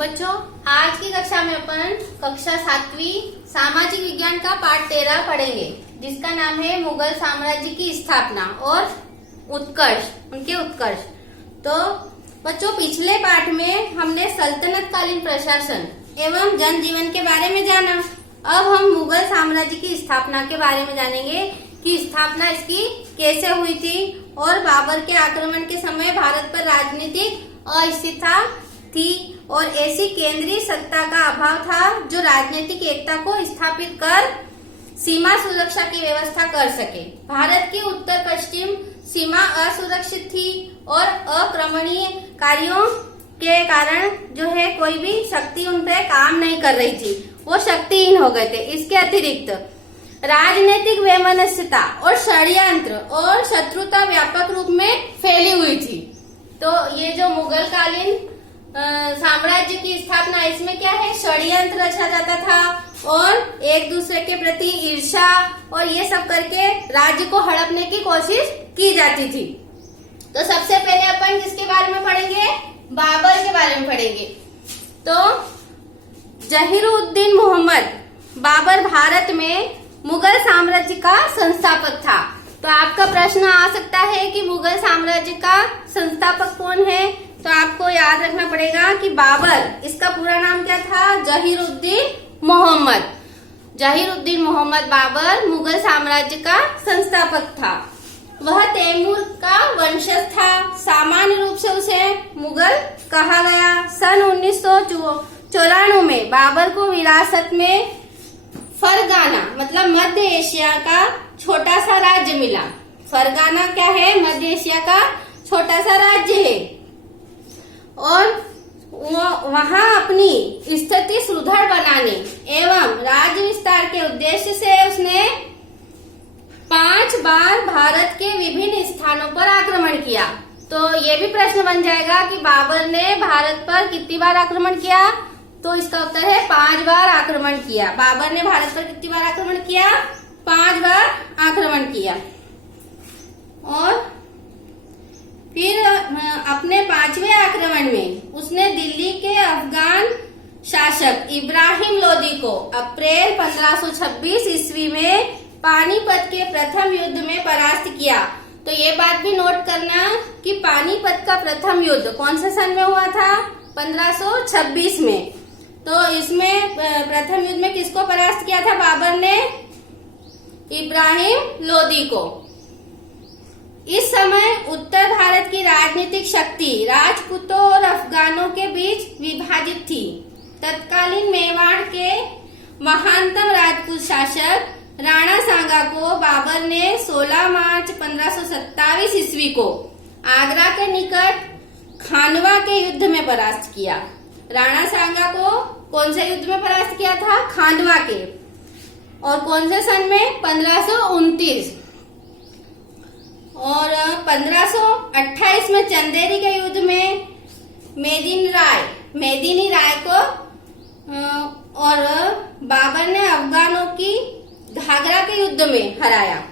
बच्चों, आज की कक्षा में अपन कक्षा 7वीं सामाजिक विज्ञान का पाठ 13 पढ़ेंगे, जिसका नाम है मुगल साम्राज्य की स्थापना और उत्कर्ष, उनके उत्कर्ष। तो बच्चों, पिछले पाठ में हमने सल्तनत कालीन प्रशासन एवं जनजीवन के बारे में जाना। अब हम मुगल साम्राज्य की स्थापना के बारे में जानेंगे कि स्थापना इसकी कैसे हुई थी और बाबर के आक्रमण के समय भारत पर राजनीतिक अस्थिरता थी और ऐसी केंद्रीय सत्ता का अभाव था जो राजनीतिक एकता को स्थापित कर सीमा सुरक्षा की व्यवस्था कर सके। भारत की उत्तर पश्चिम सीमा असुरक्षित थी और अक्रमणीय कार्यों के कारण जो है कोई भी शक्ति उन पे काम नहीं कर रही थी, वो शक्तिहीन हो गए थे। इसके अतिरिक्त राजनीतिक वैमनस्यता और षड्यंत्र और शत्रुता व्यापक रूप में फैली हुई थी। तो ये जो मुगल कालीन साम्राज्य की स्थापना, इसमें क्या है, षड्यंत्र रचा जाता था और एक दूसरे के प्रति ईर्ष्या और ये सब करके राज्य को हड़पने की कोशिश की जाती थी। तो सबसे पहले अपन किसके बारे में पढ़ेंगे, बाबर के बारे में पढ़ेंगे। तो जहीरुद्दीन मोहम्मद बाबर भारत में मुगल साम्राज्य का संस्थापक था। तो आपका प्रश्न आ सकता है कि मुगल साम्राज्य का संस्थापक कौन है, तो आपको याद रखना पड़ेगा कि बाबर, इसका पूरा नाम क्या था, जहीरुद्दीन मोहम्मद। जहीरुद्दीन मोहम्मद बाबर मुगल साम्राज्य का संस्थापक था। वह तैमूर का वंशज था। सामान्य रूप से उसे मुगल कहा गया। सन 1994 में बाबर को विरासत में फरगाना मतलब मध्य एशिया का छोटा सा राज्य मिला। फरगाना क्या है, मध्य एशिया का छोटा सा राज्य है और वहां अपनी स्थिति सुदृढ़ बनाने एवं राज्य विस्तार के उद्देश्य से उसने 5 बार भारत के विभिन्न स्थानों पर आक्रमण किया। तो ये भी प्रश्न बन जाएगा कि बाबर ने भारत पर कितनी बार आक्रमण किया, तो इसका उत्तर है 5 बार आक्रमण किया। बाबर ने भारत पर कितनी बार आक्रमण किया, 5 बार आक्रमण किया। और फिर अपने 5वें आक्रमण में उसने दिल्ली के अफगान शासक इब्राहिम लोदी को अप्रैल 1526 ईस्वी में पानीपत के प्रथम युद्ध में परास्त किया। तो ये बात भी नोट करना कि पानीपत का प्रथम युद्ध कौन से सन में हुआ था, 1526 में। तो इसमें प्रथम युद्ध में किसको परास्त किया था बाबर ने, इब्राहिम लोदी को। इस समय उत्तर भारत की राजनीतिक शक्ति राजपूतों और अफगानों के बीच विभाजित थी। तत्कालीन मेवाड़ के महानतम राजपूत शासक राणा सांगा को बाबर ने 16 मार्च 1527 ईस्वी को आगरा के निकट खानवा के युद्ध में परास्त किया। राणा सांगा को कौन से युद्ध में परास्त किया था, खानवा के, और कौन से सन में, 1529। और 1528 में चंदेरी के युद्ध में मेदिनी राय को और बाबर ने अफगानों की घाघरा के युद्ध में हराया,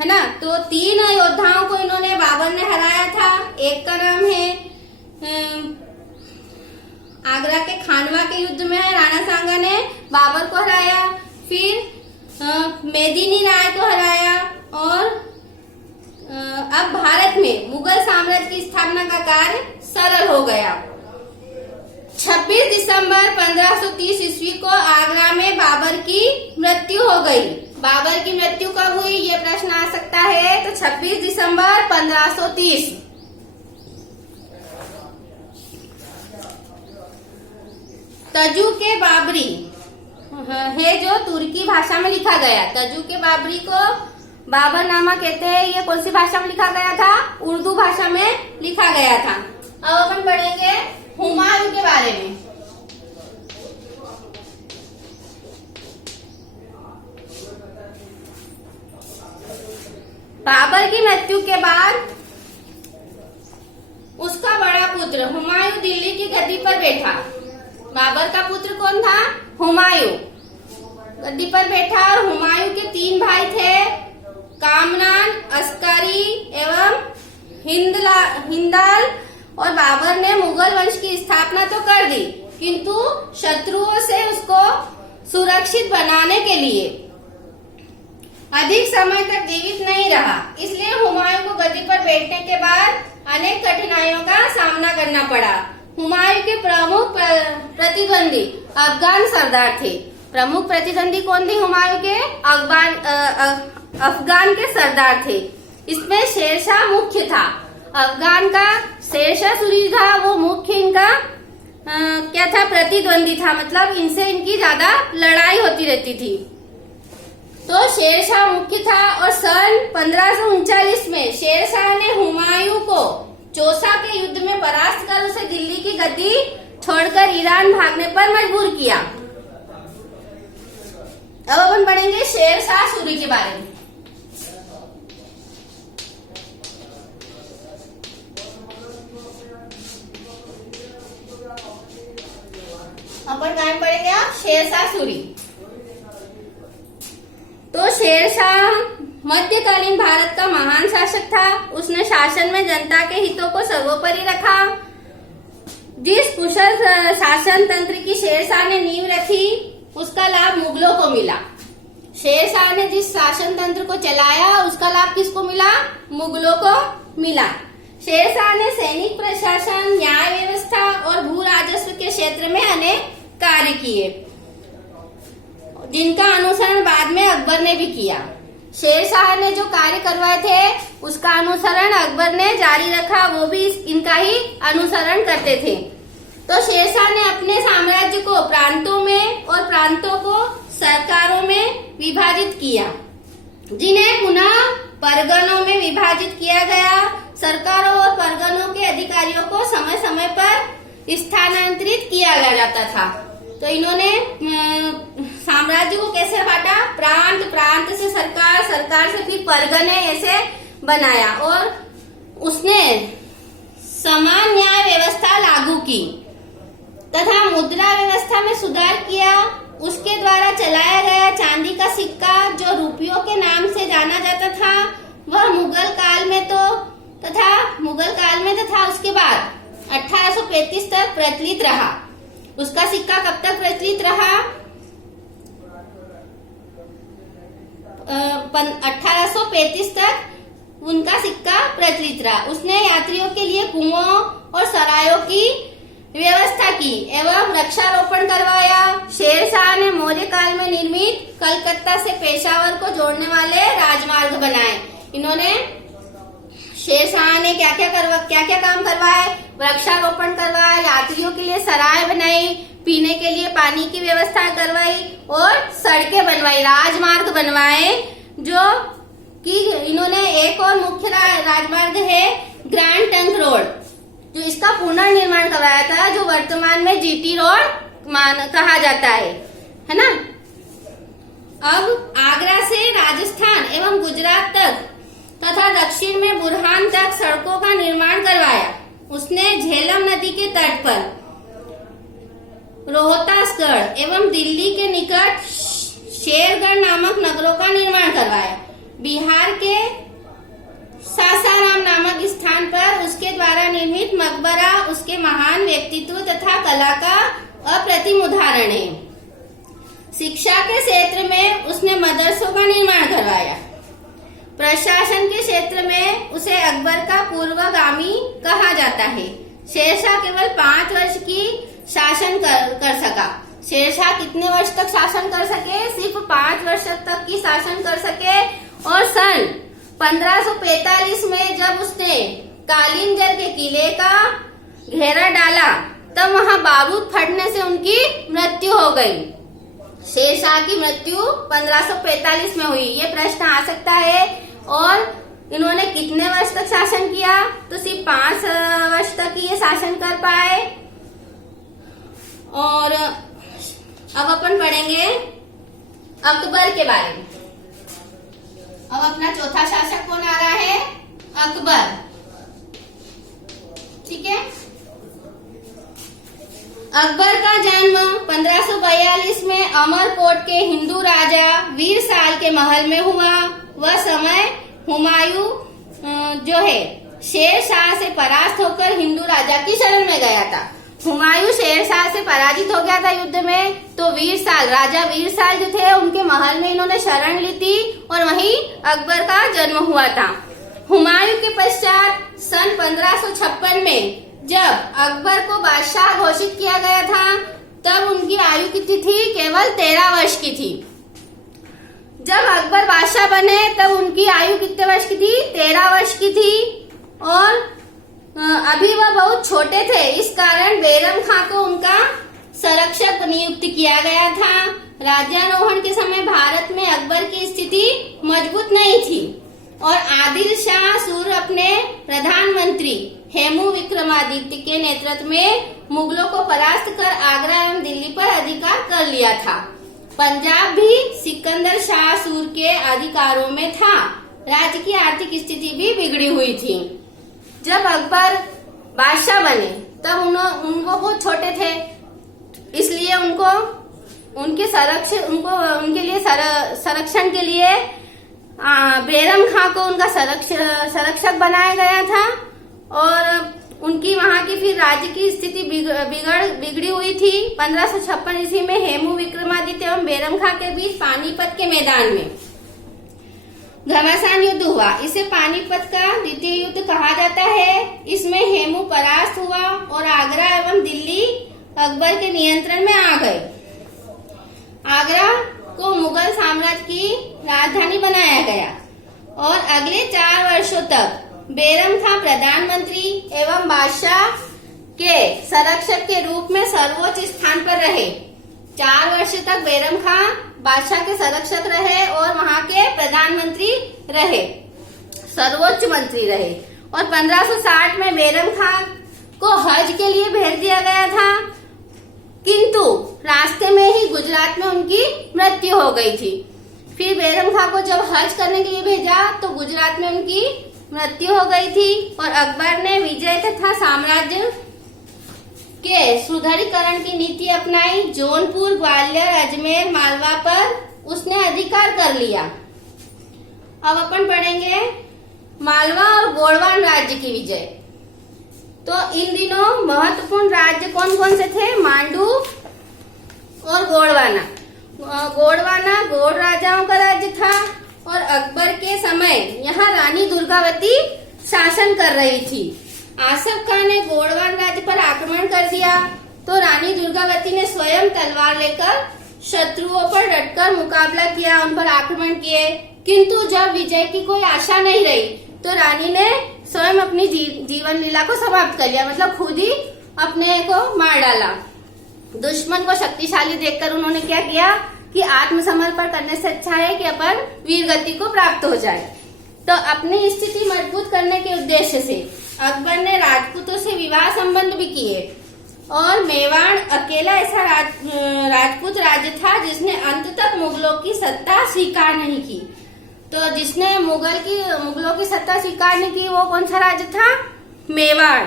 है ना। तो 3 योद्धाओं को इन्होंने बाबर ने हराया था। एक का नाम है आगरा के खानवा के युद्ध में राणा सांगा ने बाबर को हराया, फिर मेदिनी राय को हराया और अब भारत में मुगल साम्राज्य की स्थापना का कार्य सरल हो गया। 26 दिसंबर 1530 ईस्वी को आगरा में बाबर की मृत्यु हो गई। बाबर की मृत्यु कब हुई, ये प्रश्न आ सकता है। तो 26 दिसंबर 1530। तजु के बाबरी है जो तुर्की भाषा में लिखा गया। तजु के बाबरी को बाबरनामा कहते हैं। ये कौन सी भाषा में लिखा गया था, उर्दू भाषा में लिखा गया था। अब अपन पढ़ेंगे हुमायूं के बारे में। बाबर की मृत्यु के बाद उसका बड़ा पुत्र हुमायूं दिल्ली की गद्दी पर बैठा। बाबर का पुत्र कौन था, हुमायूं गद्दी पर बैठा और हुमायूं के 3 भाई थे, कामरान, अस्कारी एवं हिंदाल। और बाबर ने मुगल वंश की स्थापना तो कर दी, किंतु शत्रुओं से उसको सुरक्षित बनाने के लिए अधिक समय तक जीवित नहीं रहा। इसलिए हुमायूं को गद्दी पर बैठने के बाद अनेक कठिनाइयों का सामना करना पड़ा। हुमायूं के प्रमुख प्रतिद्वंदी अफगान सरदार थे। प्रमुख प्रतिद्वंदी कौन थे हुमायूं के? अफगान के सरदार थे। इसमें शेरशाह मुख्य था। अफगान का शेरशाह सूरी था, वो मुख्य इनका क्या था? प्रतिद्वंदी था। मतलब इनसे इनकी ज्यादा लड़ाई होती रहती थी। तो शेरशाह मुख्य था और सन 1539 में शेरशाह ने हुमायूं को चौसा के युद्ध में परास्त कर उसे दिल्ली की गद्दी छोड़कर ईरान भागने पर मजबूर किया। अब अपन पढ़ेंगे शेरशाह सूरी के बारे में। अपन क्या पढ़ेंगे? आप शेरशाह सूरी। तो शेरशाह मध्यकालीन भारत का महान शासक था। उसने शासन में जनता के हितों को सर्वोपरि रखा। जिस कुशल शासन तंत्र की शेरशाह ने नींव रखी, उसका लाभ मुगलों को मिला। शेरशाह ने जिस शासन तंत्र को चलाया, उसका लाभ किसको मिला? मुगलों को मिला। शेरशाह ने सैनिक प्रशासन, न्याय व्यवस्था और भू राजस्व के क्षेत्र में अनेक कार्य किए, जिनका अनुसरण बाद में अकबर ने भी किया। शेरशाह ने जो कार्य करवाए थे, उसका अनुसरण अकबर ने जारी रखा। वो भी इनका ही अनुसरण करते थे। तो शेरशाह ने अपने साम्राज्य को प्रांतों में और प्रांतों को सरकारों में विभाजित किया, जिन्हें पुनः परगनों में विभाजित किया गया। सरकारों और परगनों के अधिकारियों को समय समय पर स्थानांतरित किया जाता था। तो इन्होंने साम्राज्य को कैसे बांटा? प्रांत, प्रांत से सरकार, सरकार से फिर परगने, ऐसे बनाया। और उसने समान न्याय व्यवस्था लागू की तथा मुद्रा व्यवस्था में सुधार किया। उसके द्वारा चलाया गया चांदी का सिक्का, जो रुपयों के नाम से जाना जाता था, वह मुगल काल में तथा उसके बाद 1835 तक प्रचलित रहा। उसका सिक्का कब तक प्रचलित रहा? 1835 तक उनका सिक्का प्रचलित रहा। उसने यात्रियों के लिए कुओं और सरायों की व्यवस्था की एवं वृक्षारोपण करवाया। शेरशाह ने मौर्य काल में निर्मित कलकत्ता से पेशावर को जोड़ने वाले राजमार्ग बनाए। इन्होंने शेरशाह ने क्या क्या काम करवाए? वृक्षारोपण करवाया, यात्रियों के लिए सराय बनाई, पीने के लिए पानी की व्यवस्था करवाई और सड़कें बनवाई, राजमार्ग बनवाए। जो कि इन्होंने एक और मुख्य राजमार्ग है ग्रैंड ट्रंक रोड, जो इसका पुनर्निर्माण करवाया था, जो वर्तमान में जीटी रोड कहा जाता है ना। अब आगरा से राजस्थान एवं गुजरात तक तथा दक्षिण में बुरहान तक सड़कों का निर्माण करवाया। उसने झेलम नदी के तट पर रोहतासगढ़ एवं दिल्ली के निकट शेरगढ़ नामक नगरों का निर्माण करवाया। बिहार के सासाराम नामक स्थान पर उसके द्वारा निर्मित मकबरा उसके महान व्यक्तित्व तथा कला का अप्रतिम उदाहरण है। शिक्षा के क्षेत्र में उसने मदरसों का निर्माण करवाया। प्रशासन के क्षेत्र में उसे अकबर का पूर्वगामी कहा जाता है। शेरशाह केवल 5 वर्ष की शासन कर सका। शेरशाह कितने वर्ष तक शासन कर सके? सिर्फ 5 वर्ष तक की शासन कर सके। और सन 1545 में जब उसने कालिंजर के किले का घेरा डाला, तब वहां बारूद फटने से उनकी मृत्यु हो गई। शेरशाह की मृत्यु 1545 में हुई। ये प्रश्न आ सकता है। और इन्होंने कितने वर्ष तक शासन किया? तो सिर्फ 5 वर्ष तक ही ये शासन कर पाए। और अब अपन पढ़ेंगे अकबर के बारे में। अब अपना चौथा शासक कौन आ रहा है? अकबर। ठीक है। अकबर का जन्म 1542 में अमरकोट के हिंदू राजा वीरसाल के महल में हुआ। वह समय हुमायूं जो है शेरशाह से परास्त होकर हिंदू राजा की शरण में गया था। हुमायूं शेरशाह से पराजित हो गया था युद्ध में, तो वीरसाल राजा वीरसाल जो थे उनके महल में इन्होंने शरण ली थी और वहीं अकबर का जन्म हुआ था। हुमायूं के पश्चात सन 1556 में जब अकबर को बादशाह घोषित किया गया था तब उनकी आयु कितनी थी? केवल 13 वर्ष की थी। जब अकबर बादशाह बने तब उनकी आयु कितने वर्ष की थी? 13 वर्ष की थी। और अभी वह बहुत छोटे थे, इस कारण बैरम खां को उनका संरक्षक नियुक्त किया गया था। राज्यारोहण के समय भारत में अकबर की स्थिति मजबूत नहीं थी और आदिल शाह सूर अपने प्रधानमंत्री हेमू विक्रमादित्य के नेतृत्व में मुगलों को परास्त कर आगरा एवं दिल्ली पर अधिकार कर लिया था। पंजाब भी सिकंदर शाह सूर के अधिकारों में था। राज्य की आर्थिक स्थिति भी बिगड़ी हुई थी। जब अकबर बादशाह बने तब उनको बहुत छोटे थे, इसलिए उनके लिए संरक्षण के लिए बैरम खां को उनका संरक्षक बनाया गया था। और उनकी वहां की फिर राज्य की स्थिति बिगड़ी हुई थी। 1556 ईस्वी में हेमू विक्रमादित्य एवं बैरम खां के बीच पानीपत के मैदान में घमासान युद्ध हुआ। इसे पानीपत का द्वितीय युद्ध कहा जाता है। इसमें हेमू परास्त हुआ और आगरा एवं दिल्ली अकबर के नियंत्रण में आ गए। आगरा को मुगल साम्राज्य की राजधानी बनाया गया और अगले 4 वर्षों तक बैरम खां प्रधानमंत्री एवं बादशाह के संरक्षक के रूप में सर्वोच्च स्थान पर रहे। 4 वर्ष तक बैरम खां बादशाह के संरक्षक रहे और वहां के प्रधानमंत्री रहे, सर्वोच्च मंत्री रहे। और 1560 में बैरम खां को हज के लिए भेज दिया गया था, किंतु रास्ते में ही गुजरात में उनकी मृत्यु हो गई थी। फिर बैरम खां को जब हज करने के लिए भेजा तो गुजरात में उनकी मृत्यु हो गई थी और अकबर ने विजय तथा साम्राज्य के सुदृढ़ीकरण की नीति अपनाई। जौनपुर, ग्वालियर, अजमेर, मालवा पर उसने अधिकार कर लिया। अब अपन पढ़ेंगे मालवा और गोंडवाना राज्य की विजय। तो इन दिनों महत्वपूर्ण राज्य कौन कौन से थे? मांडू और गोंडवाना। गोंडवाना गौड़ राजाओं का राज्य था और अकबर के समय यहाँ रानी दुर्गावती शासन कर रही थी। आसफ खान ने गोंडवाना राज्य पर आक्रमण कर दिया तो रानी दुर्गावती ने स्वयं तलवार लेकर शत्रुओं पर डटकर मुकाबला किया, उन पर आक्रमण किए। किंतु जब विजय की कोई आशा नहीं रही तो रानी ने स्वयं अपनी जीवन लीला को समाप्त कर लिया, मतलब खुद ही अपने को मार डाला। दुश्मन को शक्तिशाली देखकर उन्होंने क्या किया कि आत्मसमर्पण करने से अच्छा है कि अपन वीर गति को प्राप्त हो जाए। तो अपनी स्थिति मजबूत करने के उद्देश्य से अकबर ने राजपूतों से विवाह संबंध भी किए और मेवाड़ अकेला ऐसा राजपूत राज्य था जिसने अंत तक मुगलों की सत्ता स्वीकार नहीं की। तो जिसने मुगलों की सत्ता स्वीकार नहीं की वो कौन सा राज्य था? मेवाड़।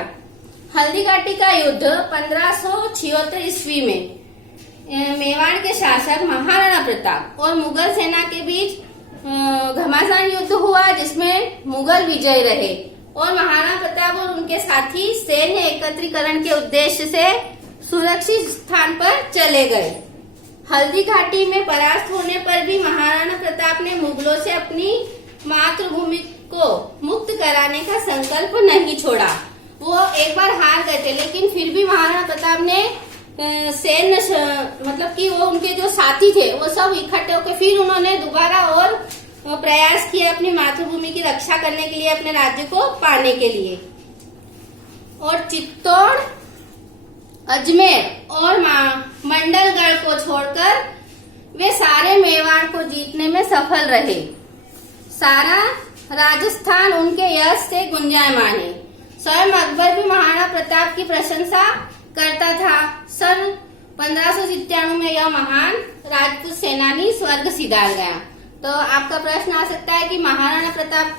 हल्दी घाटी का युद्ध 1576 ईस्वी में मेवाड़ के शासक महाराणा प्रताप और मुगल सेना के बीच घमासान युद्ध हुआ, जिसमें मुगल विजयी रहे और महाराणा प्रताप और उनके साथी सैन्य एकत्रीकरण के उद्देश्य से सुरक्षित स्थान पर चले गए। हल्दी घाटी में परास्त होने पर भी महाराणा प्रताप ने मुगलों से अपनी मातृभूमि को मुक्त कराने का संकल्प नहीं छोड़ा। वो एक बार हार गए थे लेकिन फिर भी महाराणा प्रताप ने सैन्य मतलब कि वो उनके जो साथी थे वो सब इकट्ठे होकर फिर उन्होंने दोबारा और प्रयास किया अपनी मातृभूमि की रक्षा करने के लिए, अपने राज्य को पाने के लिए। और चित्तौड़, अजमेर और मंडलगढ़ को छोड़कर वे सारे मेवाड़ को जीतने में सफल रहे। सारा राजस्थान उनके यश से गुंजायमान है। स्वयं अकबर भी महाराणा प्रताप की प्रशंसा करता था। सन 1597 में यह महान राजपूत सेनानी स्वर्ग सिधार गया। तो आपका प्रश्न आ सकता है कि महाराणा प्रताप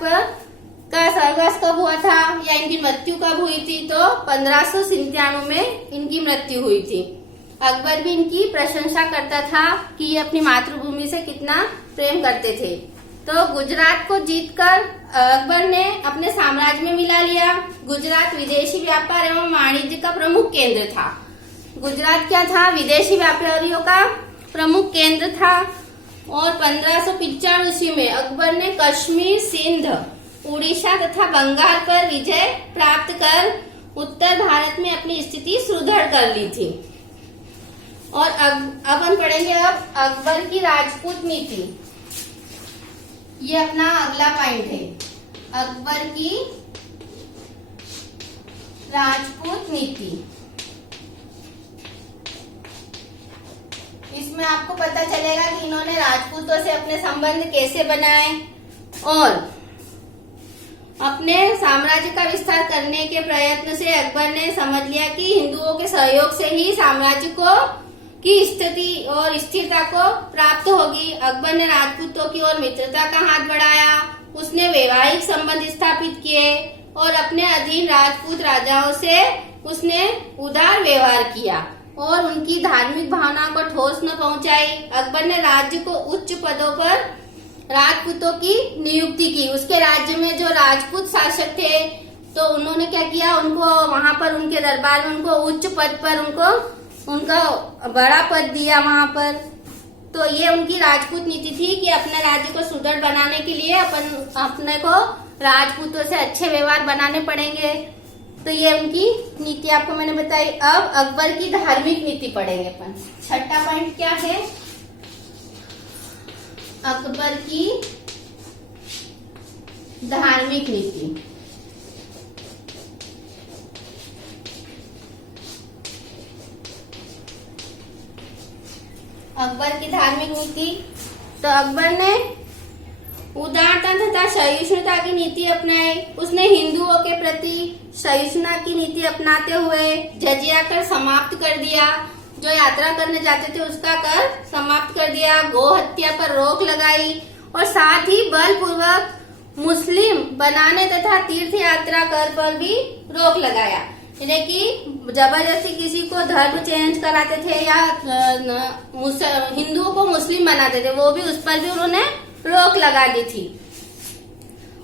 का स्वर्गवास कब हुआ था या इनकी मृत्यु कब हुई थी? तो 1597 में इनकी मृत्यु हुई थी। अकबर भी इनकी प्रशंसा करता था कि ये अपनी मातृभूमि से कितना प्रेम करते थे। तो गुजरात को जीतकर अकबर ने अपने साम्राज्य में मिला लिया। गुजरात विदेशी व्यापार एवं वाणिज्य का प्रमुख केंद्र था। गुजरात क्या था, विदेशी व्यापारियों का प्रमुख केंद्र था। और 1595 ईस्वी में अकबर ने कश्मीर, सिंध, उड़ीसा तथा बंगाल पर विजय प्राप्त कर उत्तर भारत में अपनी स्थिति सुदृढ़ कर ली थी। और अब हम पढ़ेंगे अब अकबर की राजपूत नीति। ये अपना अगला पॉइंट है, अकबर की राजपूत नीति। इसमें आपको पता चलेगा कि इन्होंने राजपूतों से अपने संबंध कैसे बनाए और अपने साम्राज्य का विस्तार करने के प्रयत्न से अकबर ने समझ लिया कि हिंदुओं के सहयोग से ही साम्राज्य को की स्थिति और स्थिरता को प्राप्त होगी। अकबर ने राजपूतों की ओर मित्रता का हाथ बढ़ाया, उसने वैवाहिक संबंध स्थापित किए और अपने अधीन राजपूत राजाओं से उसने उदार व्यवहार किया और उनकी धार्मिक भावना को ठोस न पहुंचाई। अकबर ने राज्य को उच्च पदों पर राजपूतों की नियुक्ति की। उसके राज्य में जो राजपूत शासक थे तो उन्होंने क्या किया, उनको वहां पर उनके दरबार में उनको उच्च पद पर उनका बड़ा पद दिया वहां पर। तो ये उनकी राजपूत नीति थी कि अपने राज्य को सुदृढ़ बनाने के लिए अपने को राजपूतों से अच्छे व्यवहार बनाने पड़ेंगे। तो ये उनकी नीति आपको मैंने बताई। अब अकबर की धार्मिक नीति पढ़ेंगे अपन। छठा पॉइंट क्या है, अकबर की धार्मिक नीति। अकबर की धार्मिक नीति, तो अकबर ने उदारता तथा सहिष्णुता की नीति अपनाई। उसने हिंदुओं के प्रति सहिष्णुता की नीति अपनाते हुए जजिया कर समाप्त कर दिया। जो यात्रा करने जाते थे उसका कर समाप्त कर दिया। गो हत्या पर रोक लगाई और साथ ही बलपूर्वक मुस्लिम बनाने तथा तीर्थ यात्रा कर पर भी रोक लगाया। यानी कि जबरदस्ती किसी को धर्म चेंज कराते थे या हिंदुओं को मुस्लिम बनाते थे, वो भी उस पर भी उन्होंने रोक लगा दी थी।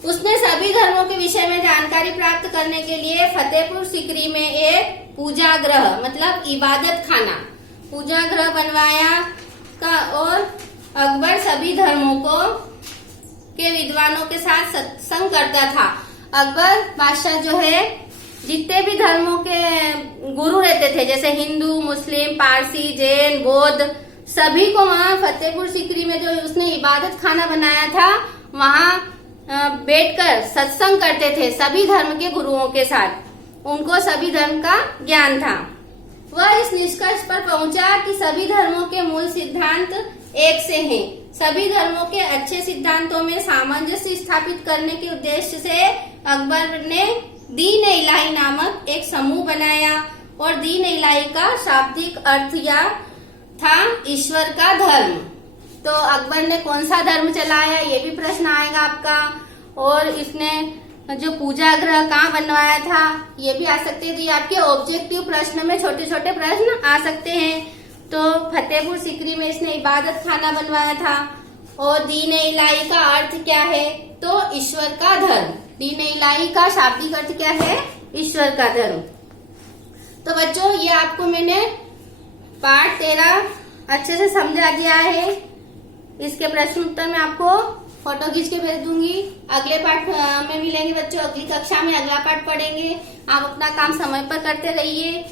उसने सभी धर्मों के विषय में जानकारी प्राप्त करने के लिए फतेहपुर सीकरी में एक पूजा गृह मतलब इबादत खाना पूजा गृह बनवाया का और अकबर सभी धर्मों को के विद्वानों के साथ सत्संग करता था। अकबर बादशाह जो है जितने भी धर्मों के गुरु रहते थे जैसे हिंदू, मुस्लिम, पारसी, जैन, बौद्ध, सभी को वहाँ फतेहपुर सीकरी में जो उसने इबादत खाना बनाया था वहाँ बैठकर सत्संग करते थे सभी धर्म के गुरुओं के साथ। उनको सभी धर्म का ज्ञान था। वह इस निष्कर्ष पर पहुंचा कि सभी धर्मों के मूल सिद्धांत एक से हैं। सभी धर्मों के अच्छे सिद्धांतों में सामंजस्य स्थापित करने के उद्देश्य से अकबर ने दीन इलाही नामक एक समूह बनाया और दीन इलाही का शाब्दिक अर्थ या था ईश्वर का धर्म। तो अकबर ने कौन सा धर्म चलाया ये भी प्रश्न आएगा आपका। और इसने जो पूजा गृह कहाँ बनवाया था ये भी आ सकते थे। आपके ऑब्जेक्टिव प्रश्न में छोटे छोटे प्रश्न आ सकते हैं। तो फतेहपुर सीकरी में इसने इबादत खाना बनवाया था। और दीन इलाही का अर्थ क्या है, तो ईश्वर का धर्म। दीन इलाही का शाब्दिक अर्थ क्या है, ईश्वर का धर्म। तो बच्चों ये आपको मैंने पाठ 13 अच्छे से समझा दिया है। इसके प्रश्न उत्तर मैं आपको फोटो खींच के भेज दूंगी। अगले पाठ में मिलेंगे बच्चों, अगली कक्षा में अगला पाठ पढ़ेंगे। आप अपना काम समय पर करते रहिए।